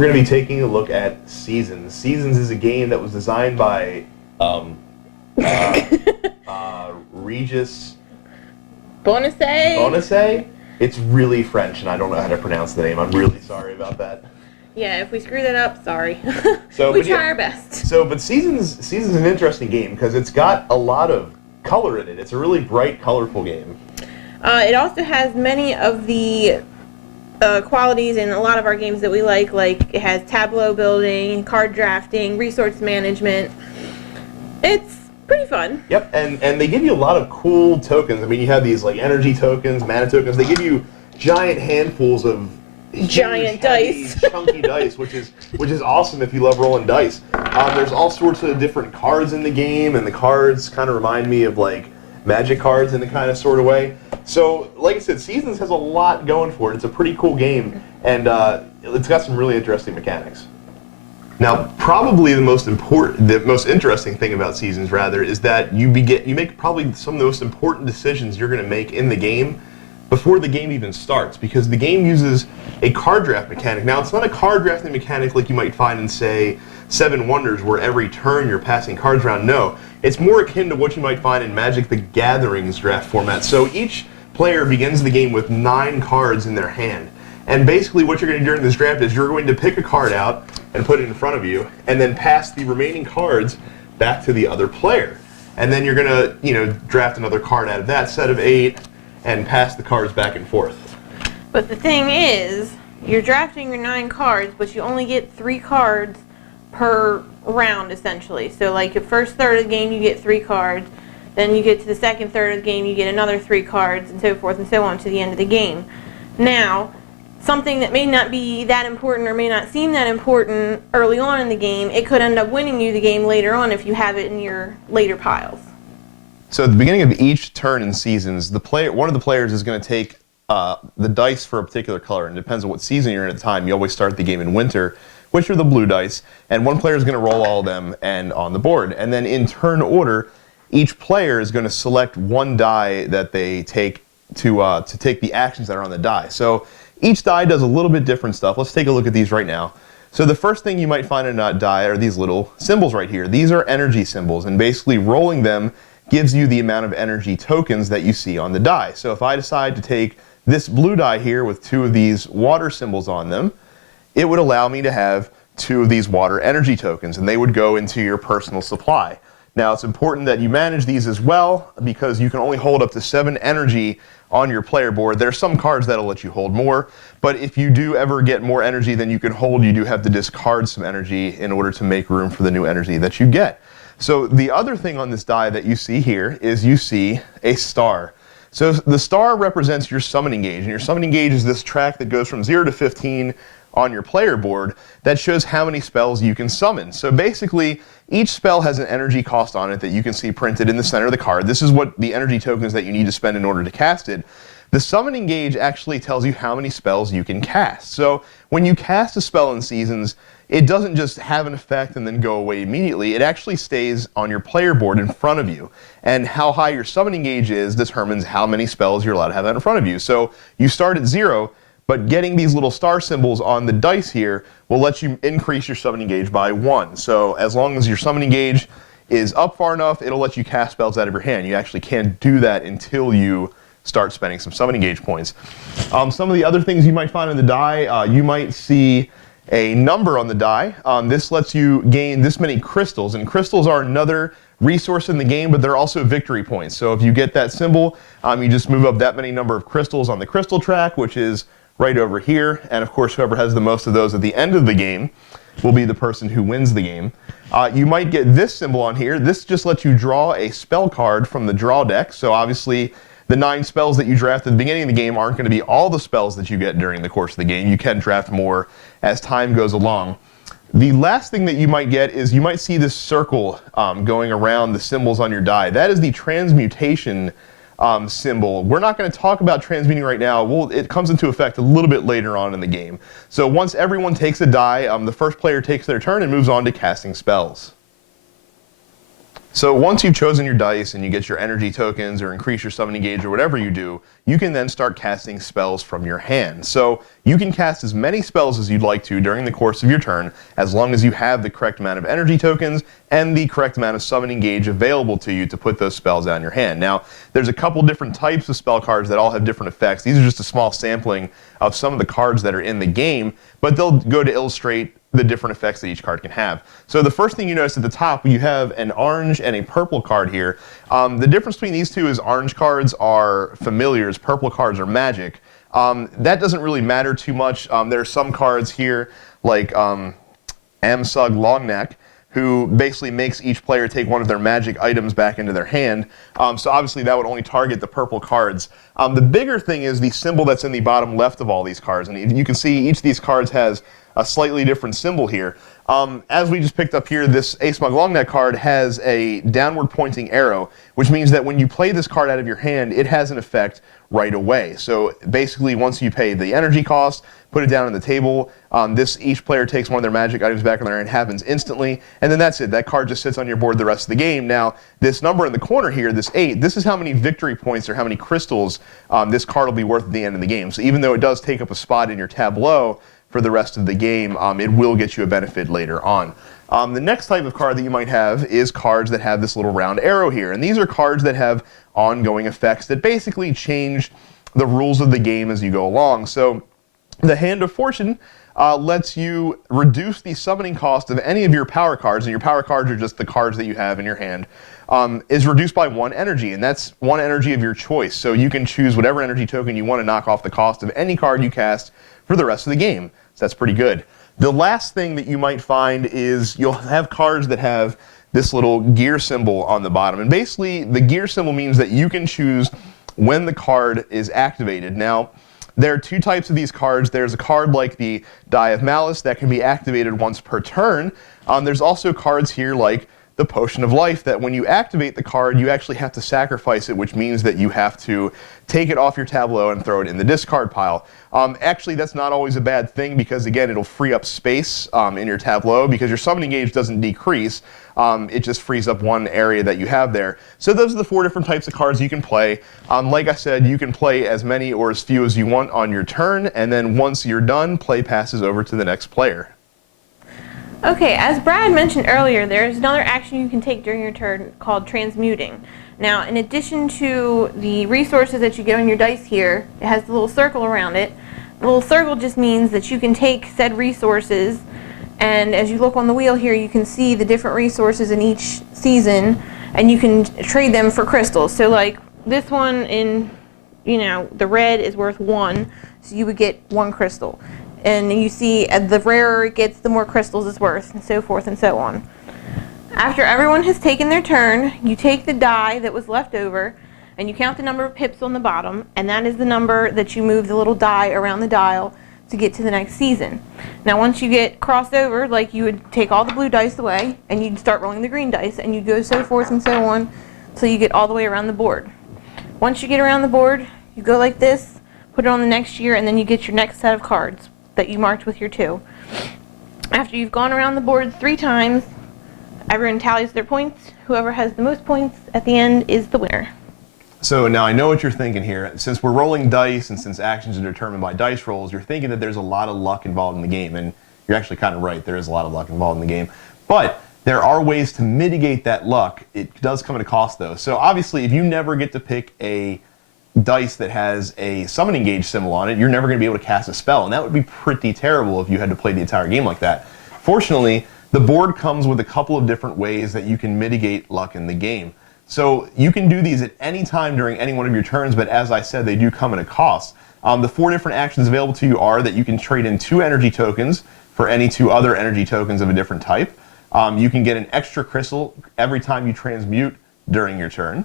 we're going to be taking a look at Seasons. Seasons is a game that was designed by Regis Bonasse. It's really French, and I don't know how to pronounce the name. I'm really sorry about that. Yeah, if we screw that up, sorry. So, we try our best. But Seasons is an interesting game because it's got a lot of color in it. It's a really bright, colorful game. It also has many of the qualities in a lot of our games that we like it has tableau building, card drafting, resource management. It's pretty fun. Yep, and they give you a lot of cool tokens. I mean, you have these like energy tokens, mana tokens. They give you giant handfuls of giant dice, chunky dice, which is awesome if you love rolling dice. There's all sorts of different cards in the game, and the cards kind of remind me of like Magic cards in a kind of sort of way. So, like I said, Seasons has a lot going for it. It's a pretty cool game, and it's got some really interesting mechanics. Now, probably the most interesting thing about Seasons, rather, is that you make probably some of the most important decisions you're going to make in the game before the game even starts, because the game uses a card draft mechanic. Now, it's not a card drafting mechanic like you might find in, say, Seven Wonders, where every turn you're passing cards around. No, it's more akin to what you might find in Magic the Gathering's draft format. So each player begins the game with 9 cards in their hand. And basically what you're going to do during this draft is you're going to pick a card out and put it in front of you, and then pass the remaining cards back to the other player. And then you're going to, draft another card out of that set of 8 and pass the cards back and forth. But the thing is, you're drafting your 9 cards, but you only get 3 cards per round, essentially. So, like, your first third of the game, you get 3 cards. Then you get to the second third of the game, you get another 3 cards, and so forth and so on to the end of the game. Now, something that may not be that important or may not seem that important early on in the game, it could end up winning you the game later on if you have it in your later piles. So at the beginning of each turn in Seasons, one of the players is going to take the dice for a particular color, and it depends on what season you're in at the time. You always start the game in winter, which are the blue dice, and one player is going to roll all of them and on the board. And then in turn order, each player is going to select one die that they take to take the actions that are on the die. So each die does a little bit different stuff. Let's take a look at these right now. So the first thing you might find in a die are these little symbols right here. These are energy symbols, and basically rolling them gives you the amount of energy tokens that you see on the die. So if I decide to take this blue die here with 2 of these water symbols on them, it would allow me to have 2 of these water energy tokens, and they would go into your personal supply. Now, it's important that you manage these as well, because you can only hold up to 7 energy on your player board. There are some cards that'll let you hold more, but if you do ever get more energy than you can hold, you do have to discard some energy in order to make room for the new energy that you get. So the other thing on this die that you see here is you see a star. So the star represents your summoning gauge, and your summoning gauge is this track that goes from 0 to 15 on your player board that shows how many spells you can summon. So basically, each spell has an energy cost on it that you can see printed in the center of the card. This is what the energy tokens that you need to spend in order to cast it. The summoning gauge actually tells you how many spells you can cast. So when you cast a spell in Seasons, it doesn't just have an effect and then go away immediately. It actually stays on your player board in front of you. And how high your summoning gauge is determines how many spells you're allowed to have that in front of you. So you start at 0, but getting these little star symbols on the dice here will let you increase your summoning gauge by 1. So as long as your summoning gauge is up far enough, it'll let you cast spells out of your hand. You actually can't do that until you start spending some summoning gauge points. Some of the other things you might find on the die, you might see a number on the die. This lets you gain this many crystals, and crystals are another resource in the game, but they're also victory points. So if you get that symbol, you just move up that many number of crystals on the crystal track, which is right over here, and of course whoever has the most of those at the end of the game will be the person who wins the game. You might get this symbol on here. This just lets you draw a spell card from the draw deck, so obviously the 9 spells that you draft at the beginning of the game aren't going to be all the spells that you get during the course of the game. You can draft more as time goes along. The last thing that you might get is you might see this circle going around the symbols on your die. That is the transmutation symbol. We're not going to talk about transmuting right now. It comes into effect a little bit later on in the game. So once everyone takes a die, the first player takes their turn and moves on to casting spells. So once you've chosen your dice and you get your energy tokens or increase your summoning gauge or whatever you do, you can then start casting spells from your hand. So you can cast as many spells as you'd like to during the course of your turn, as long as you have the correct amount of energy tokens and the correct amount of summoning gauge available to you to put those spells out in your hand. Now, there's a couple different types of spell cards that all have different effects. These are just a small sampling of some of the cards that are in the game, but they'll go to illustrate the different effects that each card can have. So the first thing you notice at the top, you have an orange and a purple card here. The difference between these two is orange cards are familiars, purple cards are magic. That doesn't really matter too much. There are some cards here like Amsug Longneck, who basically makes each player take one of their magic items back into their hand. So obviously that would only target the purple cards. The bigger thing is the symbol that's in the bottom left of all these cards. And you can see each of these cards has a slightly different symbol here. As we just picked up here, this Amsug Longneck card has a downward pointing arrow, which means that when you play this card out of your hand, it has an effect right away. So basically, once you pay the energy cost, put it down on the table, each player takes one of their magic items back in their hand, happens instantly, and then that's it. That card just sits on your board the rest of the game. Now, this number in the corner here, this 8, this is how many victory points or how many crystals this card will be worth at the end of the game. So even though it does take up a spot in your tableau for the rest of the game, it will get you a benefit later on. The next type of card that you might have is cards that have this little round arrow here. And these are cards that have ongoing effects that basically change the rules of the game as you go along. So the Hand of Fortune lets you reduce the summoning cost of any of your power cards, and your power cards are just the cards that you have in your hand, is reduced by 1 energy, and that's 1 energy of your choice. So you can choose whatever energy token you want to knock off the cost of any card you cast for the rest of the game. So that's pretty good. The last thing that you might find is you'll have cards that have this little gear symbol on the bottom. And basically, the gear symbol means that you can choose when the card is activated. Now, there are 2 types of these cards. There's a card like the Die of Malice that can be activated once per turn. There's also cards here like the Potion of Life that when you activate the card, you actually have to sacrifice it, which means that you have to take it off your tableau and throw it in the discard pile. Actually, that's not always a bad thing because, again, it'll free up space in your tableau because your summoning gauge doesn't decrease. It just frees up one area that you have there. So those are the 4 different types of cards you can play. Like I said, you can play as many or as few as you want on your turn, and then once you're done, play passes over to the next player. Okay, as Brad mentioned earlier, there's another action you can take during your turn called Transmuting. Now, in addition to the resources that you get on your dice here, it has the little circle around it. The little circle just means that you can take said resources, and as you look on the wheel here, you can see the different resources in each season, and you can trade them for crystals. So like this one in, the red is worth 1, so you would get 1 crystal. And you see the rarer it gets, the more crystals it's worth, and so forth and so on. After everyone has taken their turn, you take the die that was left over, and you count the number of pips on the bottom, and that is the number that you move the little die around the dial to get to the next season. Now once you get crossed over, like you would take all the blue dice away, and you'd start rolling the green dice, and you'd go so forth and so on, till you get all the way around the board. Once you get around the board, you go like this, put it on the next year, and then you get your next set of cards that you marked with your 2. After you've gone around the board 3 times, everyone tallies their points. Whoever has the most points at the end is the winner. So now I know what you're thinking here. Since we're rolling dice and since actions are determined by dice rolls, you're thinking that there's a lot of luck involved in the game, and you're actually kind of right. There is a lot of luck involved in the game. But there are ways to mitigate that luck. It does come at a cost, though. So obviously, if you never get to pick a dice that has a summoning gauge symbol on it, you're never going to be able to cast a spell, and that would be pretty terrible if you had to play the entire game like that. Fortunately, the board comes with a couple of different ways that you can mitigate luck in the game. So you can do these at any time during any one of your turns, but as I said, they do come at a cost. The 4 different actions available to you are that you can trade in 2 energy tokens for any 2 other energy tokens of a different type. You can get an extra crystal every time you transmute during your turn.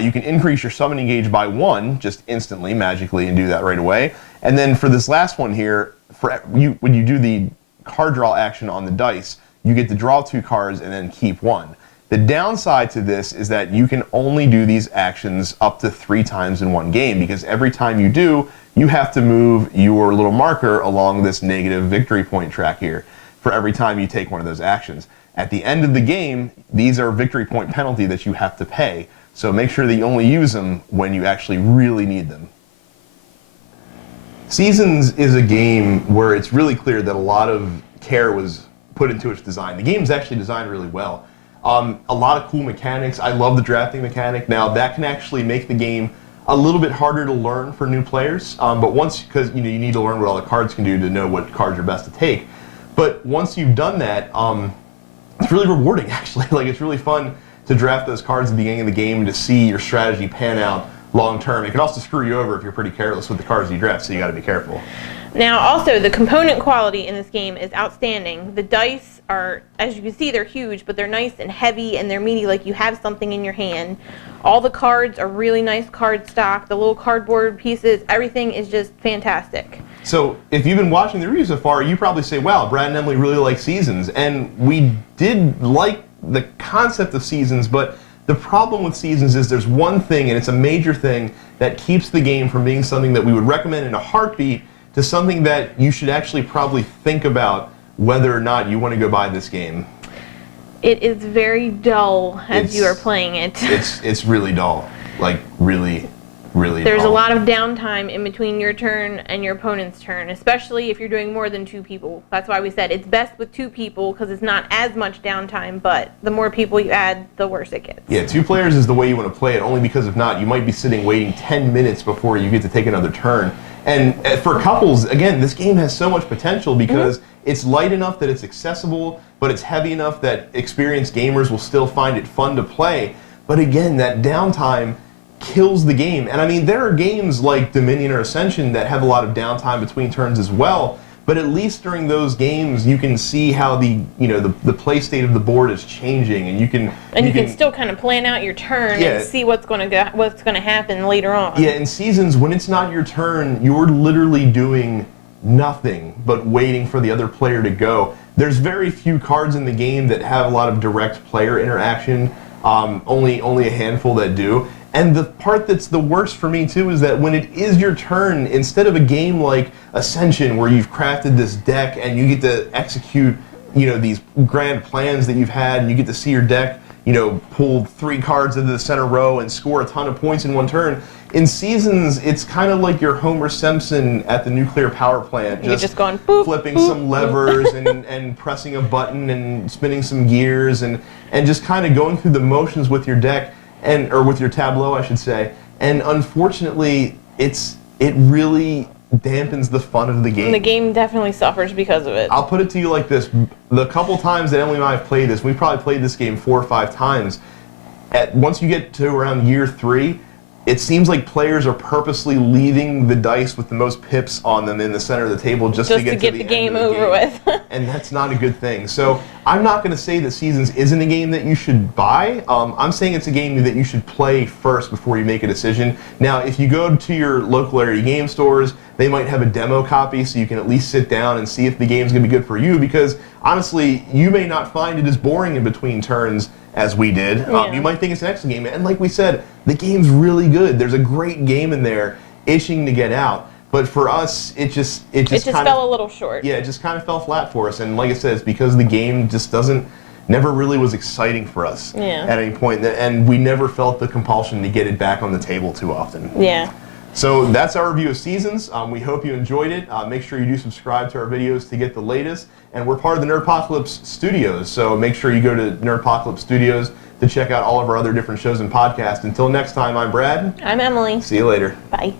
You can increase your summoning gauge by 1 just instantly, magically, and do that right away. And then for this last one here, when you do the card draw action on the dice, you get to draw 2 cards and then keep 1. The downside to this is that you can only do these actions up to 3 times in one game, because every time you do, you have to move your little marker along this negative victory point track here for every time you take one of those actions. At the end of the game, these are victory point penalty that you have to pay. So make sure that you only use them when you actually really need them. Seasons is a game where it's really clear that a lot of care was put into its design. The game is actually designed really well. A lot of cool mechanics. I love the drafting mechanic. Now that can actually make the game a little bit harder to learn for new players. But once, because you need to learn what all the cards can do to know what cards are best to take. But once you've done that, it's really rewarding actually. Like it's really fun to draft those cards at the beginning of the game and to see your strategy pan out long term. It can also screw you over if you're pretty careless with the cards you draft, so you got to be careful. Now, also, the component quality in this game is outstanding. The dice are, as you can see, they're huge, but they're nice and heavy, and they're meaty, like you have something in your hand. All the cards are really nice card stock. The little cardboard pieces, everything is just fantastic. So, if you've been watching the review so far, you probably say, wow, Brad and Emily really like Seasons. And we did like the concept of Seasons, but the problem with Seasons is there's one thing, and it's a major thing, that keeps the game from being something that we would recommend in a heartbeat to something that you should actually probably think about whether or not you want to go buy this game. It is very dull as you are playing it. It's really dull. Like, really, really There's dull. a lot of downtime in between your turn and your opponent's turn, especially if you're doing more than 2 people. That's why we said it's best with 2 people, because it's not as much downtime, but the more people you add, the worse it gets. Yeah, 2 players is the way you want to play it, only because if not, you might be sitting waiting 10 minutes before you get to take another turn. And for couples, again, this game has so much potential because it's light enough that it's accessible, but it's heavy enough that experienced gamers will still find it fun to play. But again, that downtime kills the game. And I mean, there are games like Dominion or Ascension that have a lot of downtime between turns as well, but at least during those games you can see how the play state of the board is changing, and you can still kind of plan out your turn Yeah. and see what's going to happen later on. Yeah, in Seasons, when it's not your turn, you're literally doing nothing but waiting for the other player to go. There's very few cards in the game that have a lot of direct player interaction. Only a handful that do. And the part that's the worst for me too is that when it is your turn, instead of a game like Ascension where you've crafted this deck and you get to execute, these grand plans that you've had, and you get to see your deck, pull 3 cards into the center row and score a ton of points in one turn. In Seasons, it's kind of like your Homer Simpson at the nuclear power plant. You're just going boop, flipping boop, some levers and pressing a button and spinning some gears and just kind of going through the motions with your deck, or with your tableau, I should say. And unfortunately, it really dampens the fun of the game. And the game definitely suffers because of it. I'll put it to you like this. The couple times that Emily and I have played this, we've probably played this game 4 or 5 times. Once you get to around year 3, it seems like players are purposely leaving the dice with the most pips on them in the center of the table just to get the game over with. And that's not a good thing. So I'm not going to say that Seasons isn't a game that you should buy. I'm saying it's a game that you should play first before you make a decision. Now, if you go to your local area game stores, they might have a demo copy so you can at least sit down and see if the game's going to be good for you, because honestly, you may not find it as boring in between turns as we did. Yeah. You might think it's an excellent game, and like we said, the game's really good. There's a great game in there itching to get out. But for us, it just fell a little short. Yeah, it just kind of fell flat for us. And like I said, it's because the game just never really was exciting for us at any point. And we never felt the compulsion to get it back on the table too often. Yeah. So that's our review of Seasons. We hope you enjoyed it. Make sure you do subscribe to our videos to get the latest. And we're part of the Nerdpocalypse Studios, so make sure you go to Nerdpocalypse Studios to check out all of our other different shows and podcasts. Until next time, I'm Brad. I'm Emily. See you later. Bye.